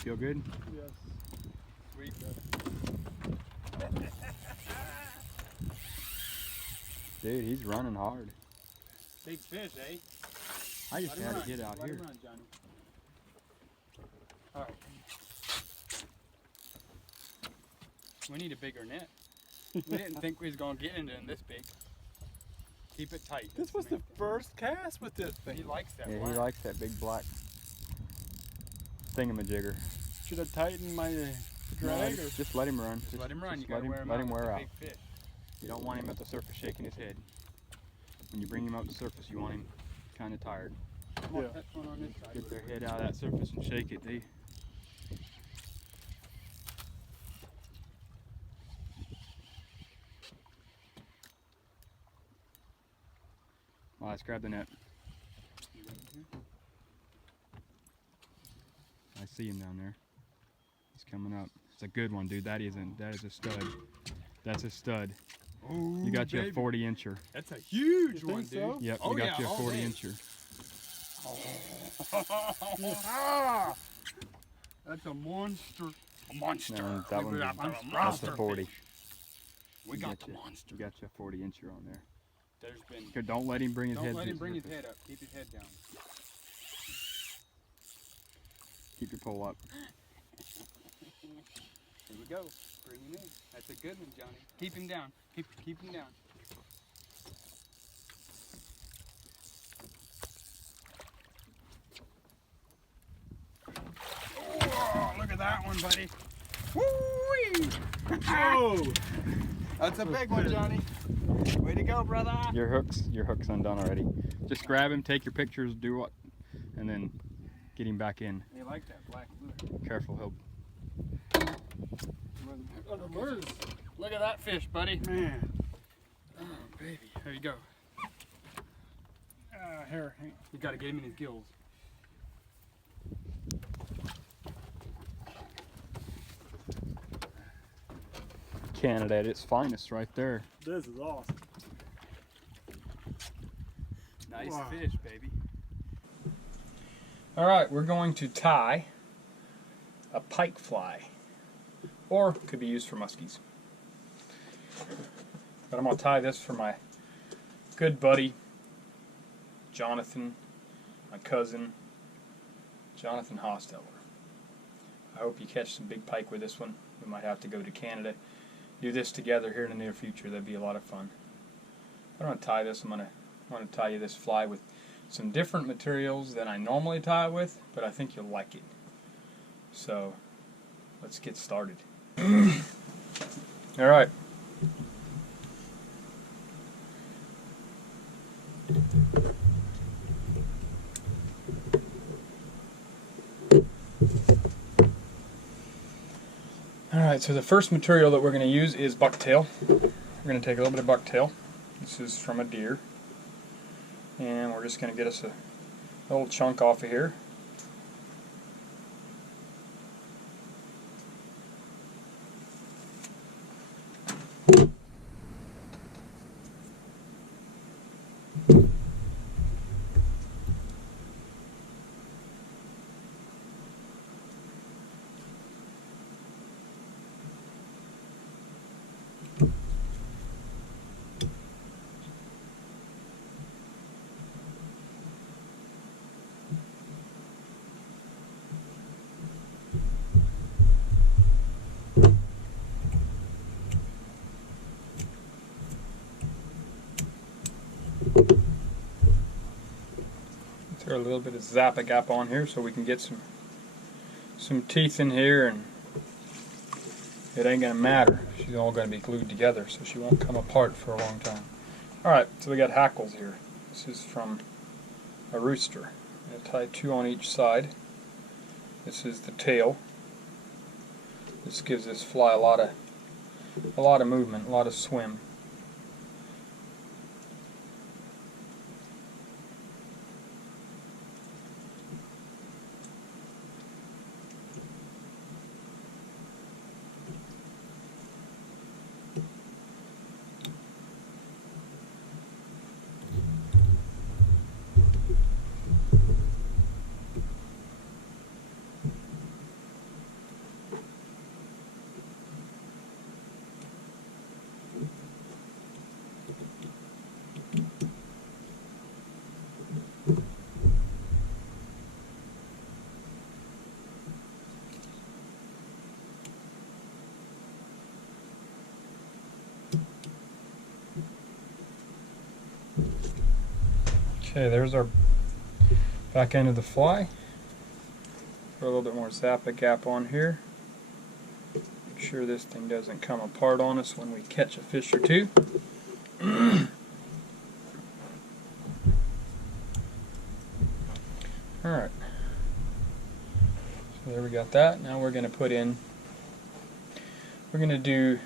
feel good? Yes. Sweet, brother. Dude, he's running hard. Big fish, eh? I just had a hit out Let here. him run, Johnny. All right. We need a bigger net. We didn't think we was gonna get into this big. Keep it tight. This was the first cast with this He thing. likes that. Yeah, black. he likes that big black thingamajigger. Should have tightened my No, drag or just let him run. Just let him run. just You gotta wear him let out. him It's wear a out. big fish. You don't want him at the surface shaking his head. When you bring him out to the surface, you want him kind of tired. Come on, Yeah. catch one on this side. Get their head out of that surface and shake it. Well, let's grab the net. You got it here? I see him down there. He's coming up. It's a good one, dude. That is a stud. That's a stud. Ooh, You got you a baby. 40 incher. That's a huge You one, think so? dude. Yep, Oh, you got yeah, you a all 40 day. incher. Ah! That's a monster. A monster. No, that We one's got a- a That's monster a 40. fish. We You got got the you- monster. You got you a 40 incher on there. There's been. Okay, don't let him bring his head Don't let to him the bring his surface. head up. Keep his head down. Keep your pole up. Here we go. Bring him in. That's a good one, Johnny. Keep him down. Keep him down. Oh, look at that one, buddy. Woo-wee! Whoa! That's a big one, Johnny. Way to go, brother. Your hook's undone already. Just grab him, take your pictures, do what, and then get him back in. You like that black lure. Careful, he'll. Look at that fish, buddy. Man. Oh, baby. There you go. Here. You gotta get him in his gills. Canada at its finest, right there. This is awesome. Nice Wow. fish, baby. All right, we're going to tie a pike fly, or could be used for muskies. But I'm gonna tie this for my good buddy, Jonathan, my cousin, Jonathan Hosteller. I hope you catch some big pike with this one. We might have to go to Canada, do this together here in the near future. That'd be a lot of fun. I'm gonna tie this. I'm gonna tie you this fly with some different materials than I normally tie it with, but I think you'll like it. So let's get started. All right. Alright, so the first material that we're going to use is bucktail. We're going to take a little bit of bucktail. This is from a deer. And we're just going to get us a little chunk off of here. Throw a little bit of Zap-A-Gap on here so we can get some teeth in here, and it ain't gonna matter. She's all gonna be glued together, so she won't come apart for a long time. Alright, so we got hackles here. This is from a rooster. I'm gonna tie 2 on each side. This is the tail. This gives this fly a lot of movement, a lot of swim. Okay, there's our back end of the fly. Put a little bit more Zappa gap on here. Make sure this thing doesn't come apart on us when we catch a fish or two. Alright. So there we got that. Now we're going to put in, we're going to do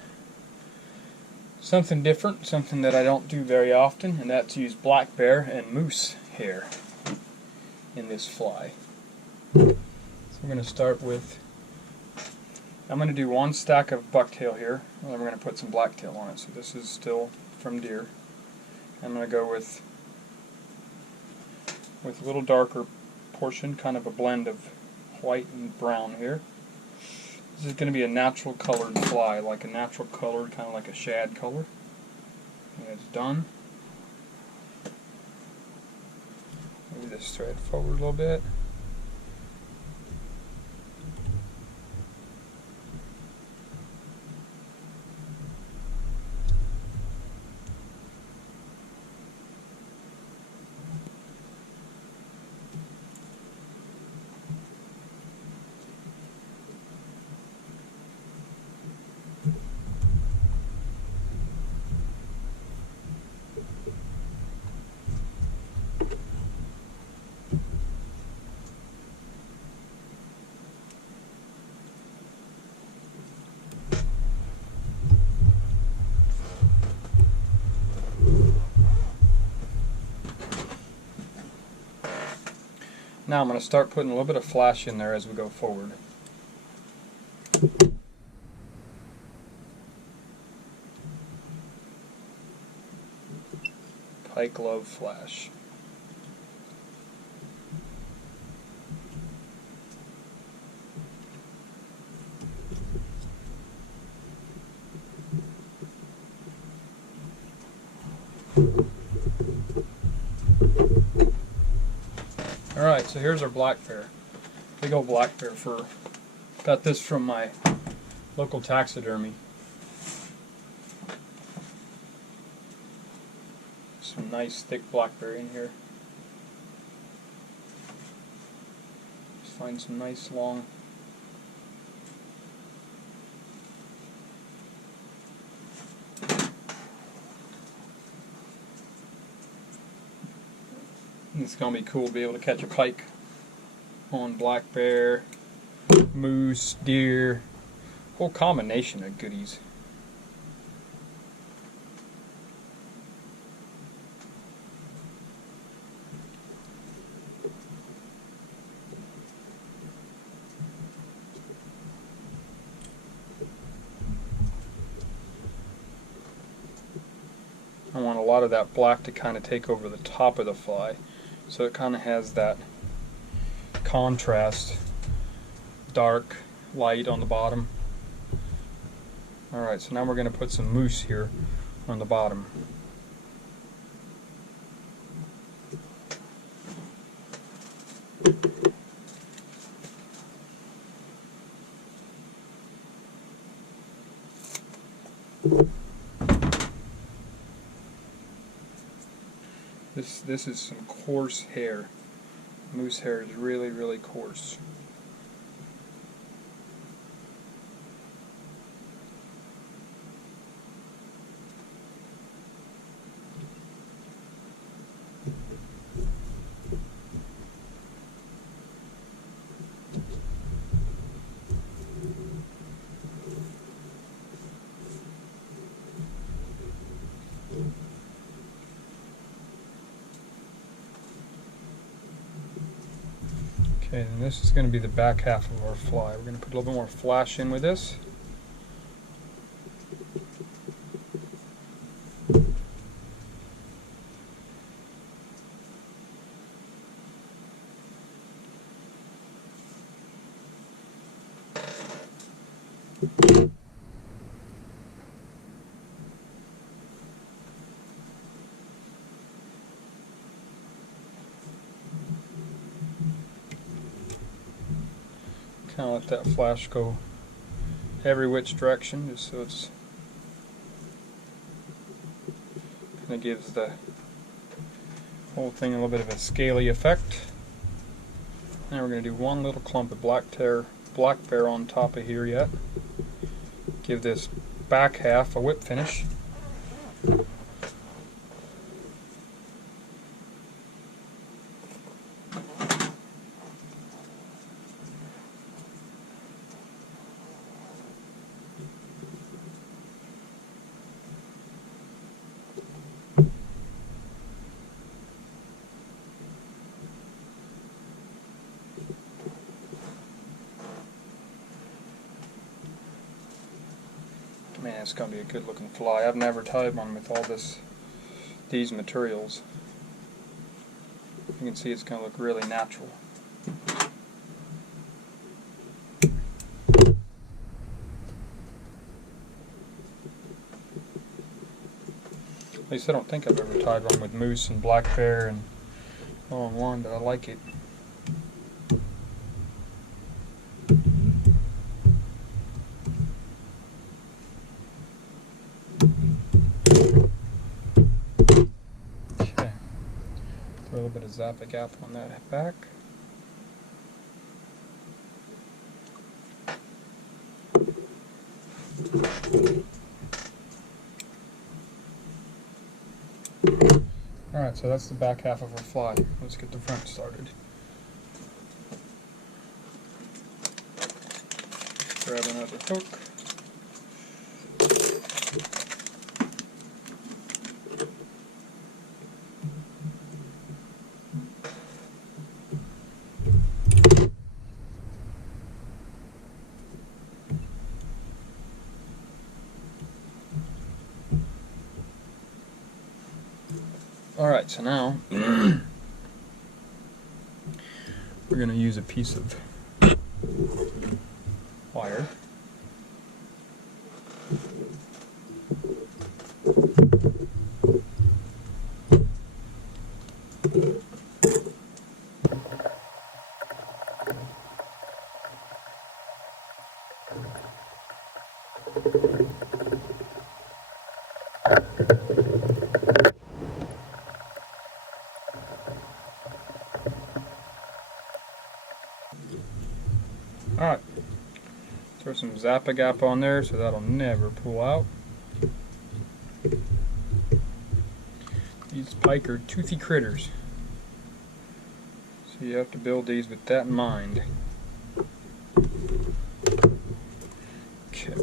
something different, something that I don't do very often, and that's use black bear and moose hair in this fly. So we're going to start with, I'm going to do one stack of bucktail here, and then we're going to put some blacktail on it. So this is still from deer. I'm going to go with a little darker portion, kind of a blend of white and brown here. This is going to be a natural colored fly, like a natural colored, kind of like a shad color. And it's done. Move this thread forward a little bit. Now I'm going to start putting a little bit of flash in there as we go forward. Pike love flash. Alright, so here's our black bear. Big old black bear fur. Got this from my local taxidermy. Some nice thick blackberry in here. Just find some nice long it's going to be cool to be able to catch a pike on black bear, moose, deer, whole combination of goodies. I want a lot of that black to kind of take over the top of the fly, so it kind of has that contrast, dark, light on the bottom. Alright, so now we're going to put some moose here on the bottom. This is some coarse hair. Moose hair is really, really coarse. Okay, and this is going to be the back half of our fly. We're going to put a little bit more flash in with this. Kind of let that flash go every which direction, just so it's kind of gives the Whole thing a little bit of a scaly effect. Now we're going to do one little clump of black bear on top of here yet. Give this back half a whip finish. Man, it's going to be a good looking fly. I've never tied one with all these materials. You can see it's going to look really natural. At least I don't think I've ever tied one with moose and black bear and all in one, but I like it. Okay. Throw a little bit of Zappa Gap on that back. Alright, so that's the back half of our fly. Let's get the front started. Grab another hook. Alright, so now we're going to use a piece of wire. Alright, throw some Zappa Gap on there so that'll never pull out. These pike are toothy critters, so you have to build these with that in mind. Okay.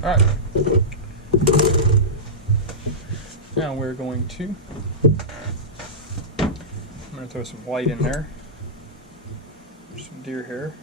Alright, now we're going to, I'm going to throw some white in there, some deer hair.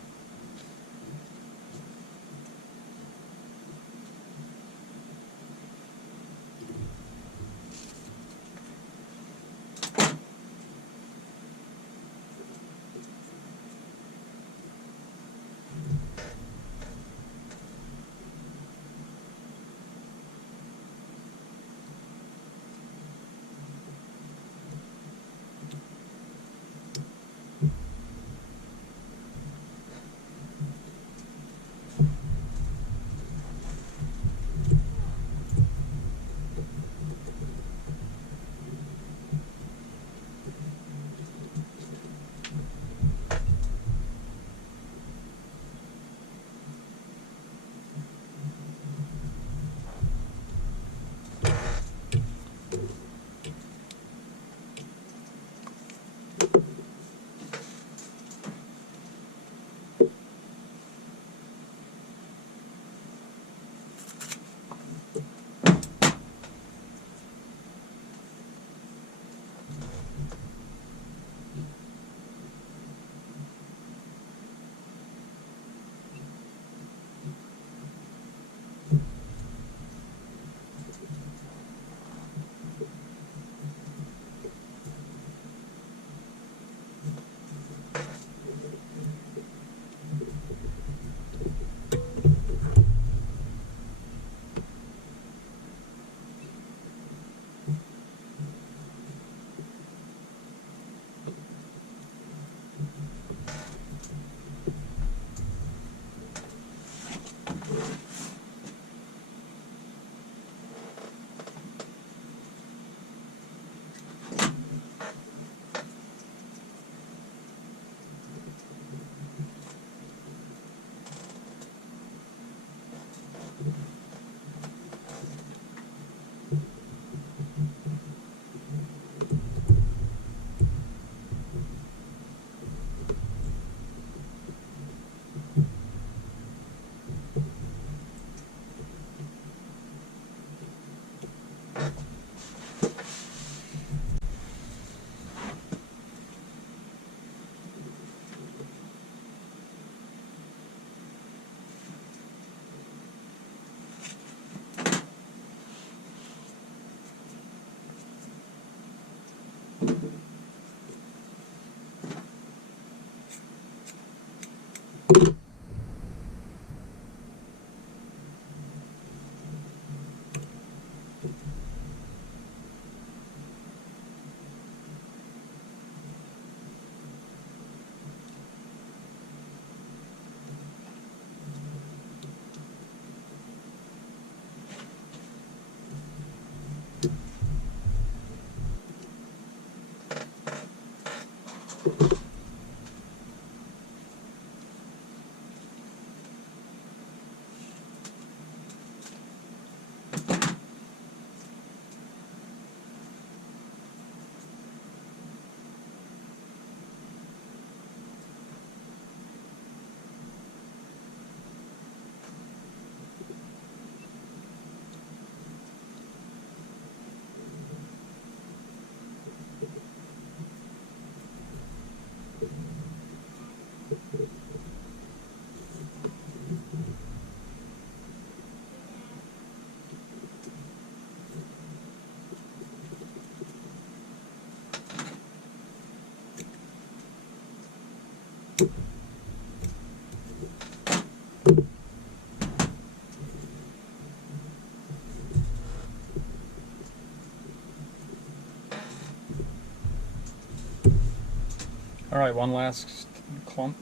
Alright, one last clump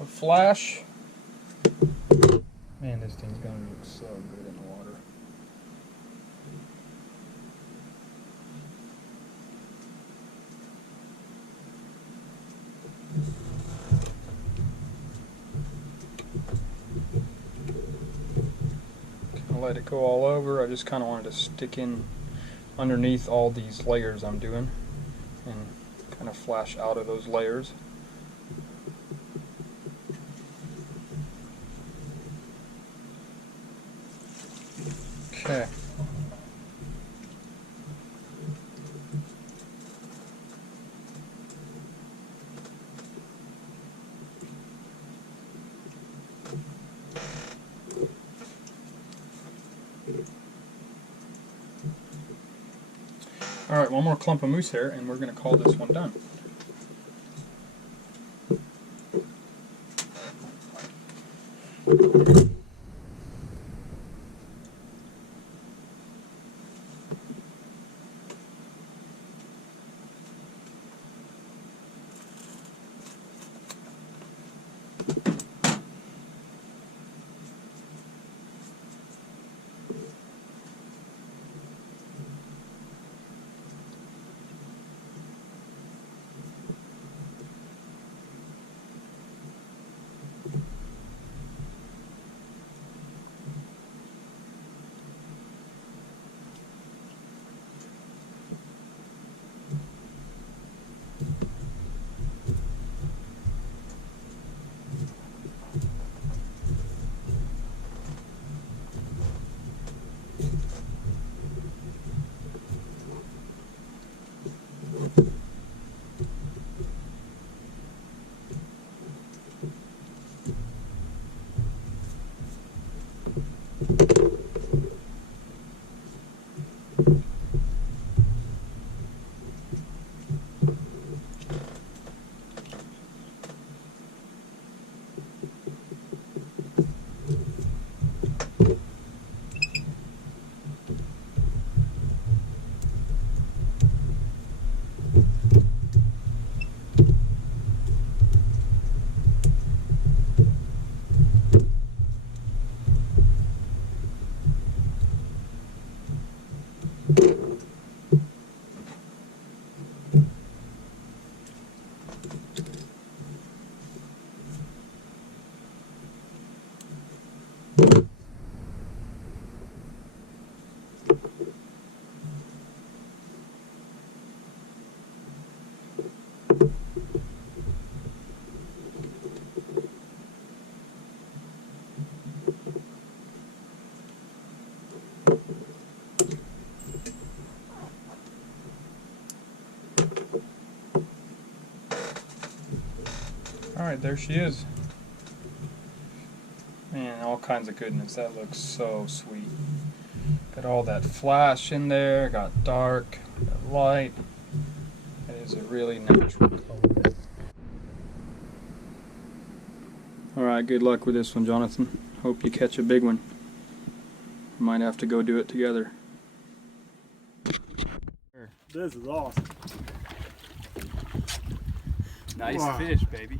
of flash. Man, this thing's gonna look so good in the water. I'll let it go all over. I just kind of wanted to stick in underneath all these layers I'm doing and kind of flash out of those layers. Okay. Alright, one more clump of moose hair and we're going to call this one done. Alright, there she is. Man, all kinds of goodness. That looks so sweet. Got all that flash in there, got dark, got light. It is a really natural color. Alright, good luck with this one, Jonathan. Hope you catch a big one. Might have to go do it together. This is awesome. Nice Wow. fish, baby.